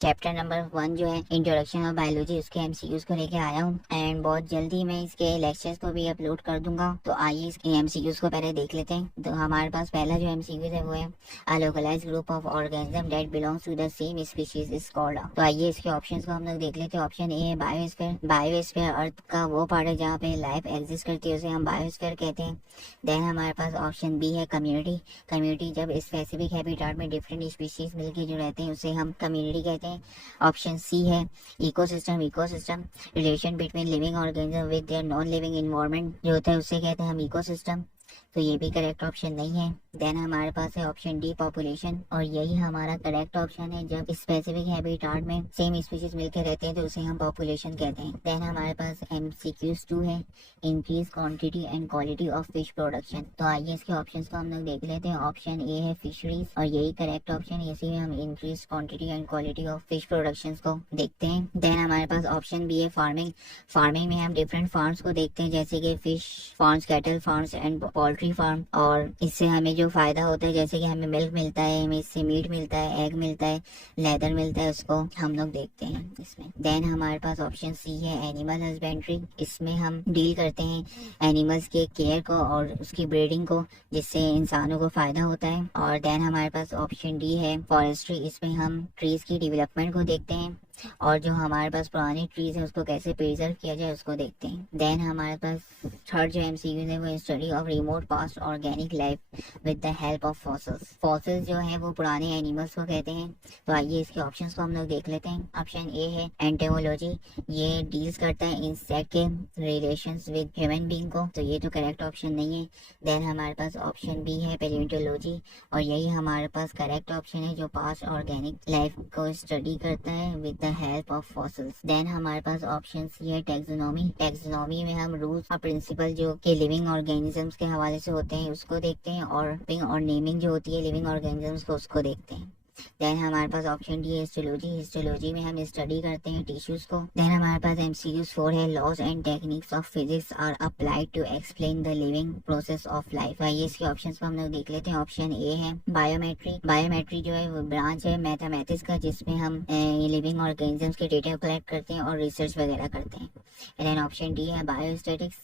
Chapter number 1 जो है introduction of biology, उसके एमसीक्यूज को लेके आया हूँ एंड बहुत जल्दी मैं इसके लेक्चर्स को भी अपलोड कर दूंगा। तो आइए इसके एमसीक्यूज को पहले देख लेते हैं। तो हमारे पास पहला जो एमसीक्यूज है वो है a localised group of organism that belongs to the same species is called. तो आइए इसके ऑप्शंस को हम लोग देख लेते हैं। ऑप्शन ए है बायोस्फीयर। बायोस्फीयर अर्थ का वो पार्ट है जहाँ पे लाइफ एग्जिस्ट करती है, उसे हम बायोस्फीयर कहते हैं। देन हमारे पास ऑप्शन बी है कम्युनिटी। कम्युनिटी जब स्पेसिफिक हैबिटेट में डिफरेंट स्पीशीज मिलकर जो रहते हैं उसे हम कम्युनिटी कहते हैं। ऑप्शन सी है ecosystem. Ecosystem relation between living organism with their non living environment जो होता है उसे कहते हैं हम इकोसिस्टम। तो ये भी करेक्ट ऑप्शन नहीं है। देन हमारे पास है ऑप्शन डी पॉपुलेशन, और यही हमारा करेक्ट ऑप्शन है। जब स्पेसिफिक हैबिटेट में सेम स्पीशीज मिलकर रहते हैं तो उसे हम पॉपुलेशन कहते हैं। देन हमारे पास एमसीक्यूज 2 है increase quantity and quality of fish production. तो आइए इसके ऑप्शंस को हम लोग देख लेते हैं। ऑप्शन ए है फिशरीज, और यही करेक्ट ऑप्शन है। इसी में हम increase quantity and quality of fish production को देखते हैं। देन हमारे पास ऑप्शन बी है फार्मिंग। फार्मिंग में हम डिफरेंट फार्म्स को देखते हैं, जैसे कि fish farms, cattle farms and poultry farm. और इससे हमें जो फायदा होता है, जैसे कि हमें मिल्क मिलता है, हमें इससे मीट मिलता है, एग मिलता है, लेदर मिलता है, उसको हम लोग देखते हैं इसमें। देन हमारे पास ऑप्शन सी है एनिमल हस्बेंड्री। इसमें हम डील करते हैं एनिमल्स के केयर को और उसकी ब्रीडिंग को, जिससे इंसानों को फायदा होता है। और देन हमारे पास ऑप्शन डी है फॉरेस्ट्री। इसमें हम ट्रीज की डेवलपमेंट को देखते हैं और जो हमारे पास पुरानी ट्रीज है उसको कैसे प्रिजर्व किया जाए उसको देखते हैं। देन हमारे पास थर्ड जो एमसीक्यू है वो study of remote past organic life with the help of fossils. Fossils जो है वो पुराने एनिमल्स को कहते हैं। तो आइए इसके ऑप्शंस को हम लोग देख लेते हैं। ऑप्शन ए है एंटेमोलॉजी, ये डील्स करता है इंसेक्ट के रिलेशंस विद ह्यूमन बीइंग को, तो ये तो करेक्ट ऑप्शन नहीं है। देन हमारे पास ऑप्शन बी है पेलियोंटोलॉजी, और यही हमारे पास करेक्ट ऑप्शन है, जो पास्ट ऑर्गेनिक लाइफ को स्टडी करता है with the help of fossils. Then हमारे पास ऑप्शन सी है टैक्सोनॉमी। टैक्सोनॉमी में हम रूल्स और प्रिंसिपल जो कि लिविंग ऑर्गेनिजम्स के हवाले से होते हैं उसको देखते हैं, और नेमिंग जो होती है लिविंग ऑर्गेनिजम्स को उसको देखते हैं। देन हमारे पास ऑप्शन डी है हिस्टोलॉजी। हिस्टोलॉजी में हम स्टडी करते हैं टिश्यूज को। देन हमारे पास एमसीक्यूज 4 है laws and techniques of physics are applied to explain the living process of life. आइए इसके ऑप्शंस को हम लोग देख लेते हैं। ऑप्शन ए है बायोमेट्री। बायोमेट्री जो है वो ब्रांच है मैथमेटिक्स का, जिसमें हम लिविंग ऑर्गेनिजम्स के डेटा कलेक्ट करते हैं और रिसर्च वगैरह करते हैं। देन ऑप्शन डी है बायोस्टेटिक्स।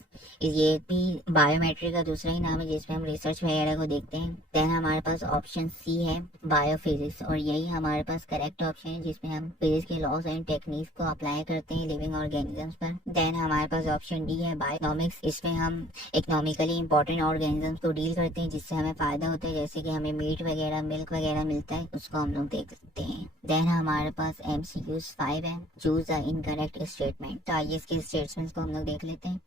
ये भी बायोमेट्री का दूसरा ही नाम है, जिसमें हम रिसर्च वगैरह को देखते हैं। देन हमारे पास ऑप्शन सी है बायोफिजिक्स, और यही हमारे पास करेक्ट ऑप्शन है, जिसमें हम फिजिक्स के लॉज एंड टेक्निक्स को अप्लाई करते हैं लिविंग ऑर्गेनिजम्स पर। देन हमारे पास ऑप्शन डी है बायोइकोनॉमिक्स। इसमें हम इकोनॉमिकली इंपॉर्टेंट ऑर्गेनिजम्स को डील करते हैं जिससे हमें फायदा होता है, जैसे कि हमें मीट वगैरह मिल्क वगैरह मिलता है, उसको हम लोग देख सकते हैं। देन हमारे पास एमसीक्यूज 5 है चूज द इनकरेक्ट स्टेटमेंट। तो आइए इसके स्टेटमेंट्स को हम लोग देख लेते हैं।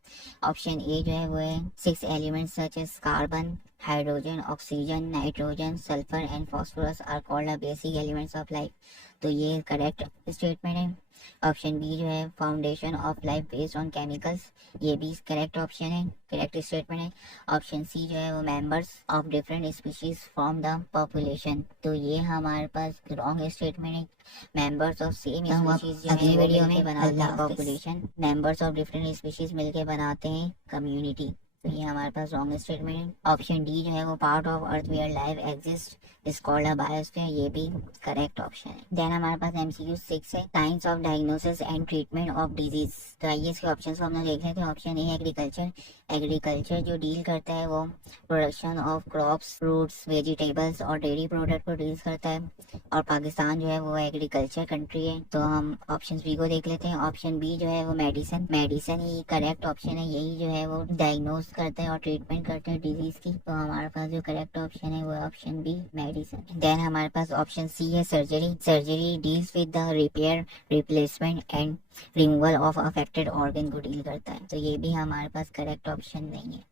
ऑप्शन ए जो है वो है 6 elements such as carbon, hydrogen, oxygen, nitrogen, sulphur and phosphorus are called the basic elements of life. तो ये करेक्ट स्टेटमेंट है। ऑप्शन बी जो है foundation of life based on chemicals, ये भी करेक्ट ऑप्शन है, करेक्ट स्टेटमेंट है। Option C जो है वो members of different species form the population, तो ये हमारे पास रॉन्ग स्टेटमेंट है। मेंबर्स ऑफ सेम स्पीशीज जो है वीडियो में बनाते हैं population, members of different species मिलके बनाते हैं कम्युनिटी, तो ये हमारे पास रॉन्ग स्टेटमेंट है। ऑप्शन डी जो है वो part of earth where life exist is called a biosphere, ये भी करेक्ट ऑप्शन है। देन हमारे पास एमसीक्यू 6 है science of diagnosis and treatment of disease. तो आइए इसके ऑप्शन को हम लोग देख लेते हैं। ऑप्शन ए एग्रीकल्चर। एग्रीकल्चर जो डील करता है वो production of crops, fruits, vegetables और डेयरी प्रोडक्ट को डील करता है, और पाकिस्तान जो है वो एग्रीकल्चर कंट्री है, तो हम ऑप्शन बी को देख लेते हैं। ऑप्शन बी जो है वो मेडिसिन। मेडिसिन ही करेक्ट ऑप्शन है, यही जो है वो डायग्नोस करते हैं और ट्रीटमेंट करते हैं डिजीज की, तो हमारे पास जो करेक्ट ऑप्शन है वो ऑप्शन बी मेडिसिन। देन हमारे पास ऑप्शन सी है surgery. Surgery deals with the repair, replacement and removal of affected organ को डील करता है, तो ये भी हमारे पास करेक्ट ऑप्शन नहीं है।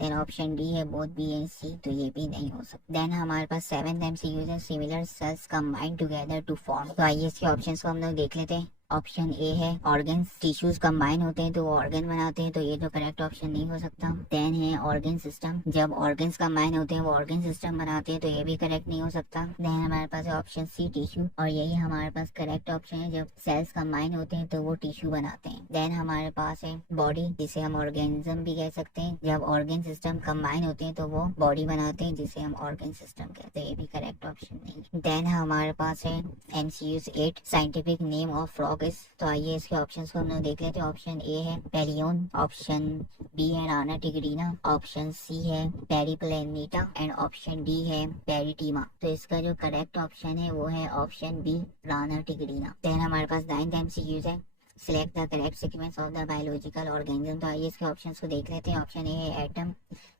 देन ऑप्शन डी है बोथ बी एंड सी, तो ये भी नहीं हो सकता। देन हमारे पास 7th एमसीक्यू है similar cells combine together to form. तो आइए इसके ऑप्शंस को हम लोग देख लेते हैं। ऑप्शन ए है ऑर्गन्स, टिश्यूज कंबाइन होते हैं तो वो ऑर्गन बनाते हैं, तो ये तो करेक्ट ऑप्शन नहीं हो सकता। देन है ऑर्गन सिस्टम, जब ऑर्गन्स कंबाइन होते हैं वो ऑर्गन सिस्टम बनाते हैं, तो ये भी करेक्ट नहीं हो सकता। देन हमारे पास है ऑप्शन सी टिश्यू, और यही हमारे पास करेक्ट ऑप्शन है, जब सेल्स कंबाइन होते हैं तो वो टिश्यू बनाते हैं। देन हमारे पास है बॉडी, जिसे हम ऑर्गेनिज्म भी कह सकते हैं, जब ऑर्गन सिस्टम कंबाइन होते हैं तो वो बॉडी बनाते हैं, जिसे हम ऑर्गन सिस्टम कहते हैं, ये भी करेक्ट ऑप्शन नहीं। देन हमारे पास है MCQ 8 scientific name of frog is, तो आइए इसके ऑप्शंस को हम लोग देख लेते हैं। ऑप्शन ए है पेलियोन, ऑप्शन बी है राना टिगरीना, ऑप्शन सी है पेरिप्लेनीटा एंड ऑप्शन डी है पेरिटीमा। तो इसका जो करेक्ट ऑप्शन है वो है ऑप्शन बी राना टिगरीना। देन हमारे पास 9th MCQ है select the correct sequence of the biological organism, तो आइए इसके ऑप्शंस को देख लेते हैं। ऑप्शन ए है atom,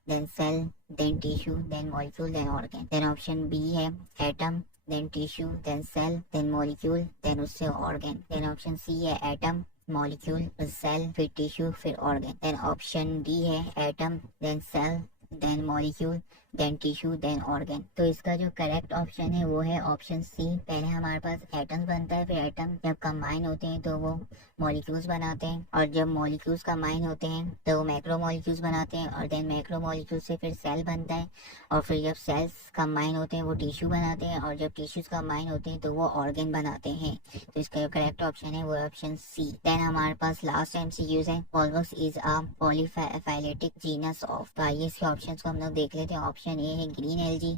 then cell, then tissue, then molecule, then organ. Then option B है atom, then tissue, then cell, then molecule, then उससे ऑर्गन। देन ऑप्शन सी है एटम, मॉलिक्यूल, सेल, फिर टिश्यू, फिर ऑर्गन। देन ऑप्शन डी है atom, then cell, then molecule, then tissue, then organ. तो इसका जो correct option है वो है ऑप्शन सी। पहले हमारे पास एटम्स बनता है, फिर एटम जब कंबाइन होते हैं तो वो मॉलिक्यूल्स बनाते हैं, और जब मॉलिक्यूल्स कंबाइन होते हैं तो वो मैक्रो मॉलिक्यूल्स बनाते हैं, और देन मैक्रो मॉलिक्यूल से फिर सेल बनता है, और फिर जब सेल्स कंबाइन होते हैं वो टिश्यू बनाते हैं, और जब टिश्यूज कंबाइन होते हैं तो वो ऑर्गन बनाते हैं। तो इसका जो करेक्ट ऑप्शन है वो है ऑप्शन सी। देन हमारे पास लास्ट MCQ है Volvox is a polyphyletic genus of, तो आइए इसके ऑप्शंस को हम लोग देख लेते हैं। ऑप्शन ए है ग्रीन एल्गी,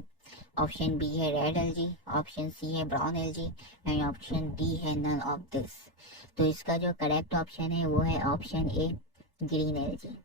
ऑप्शन बी है रेड एल्गी, ऑप्शन सी है brown algae and option D है नन ऑफ दिस। तो इसका जो करेक्ट ऑप्शन है वो है ऑप्शन ए ग्रीन एल्गी।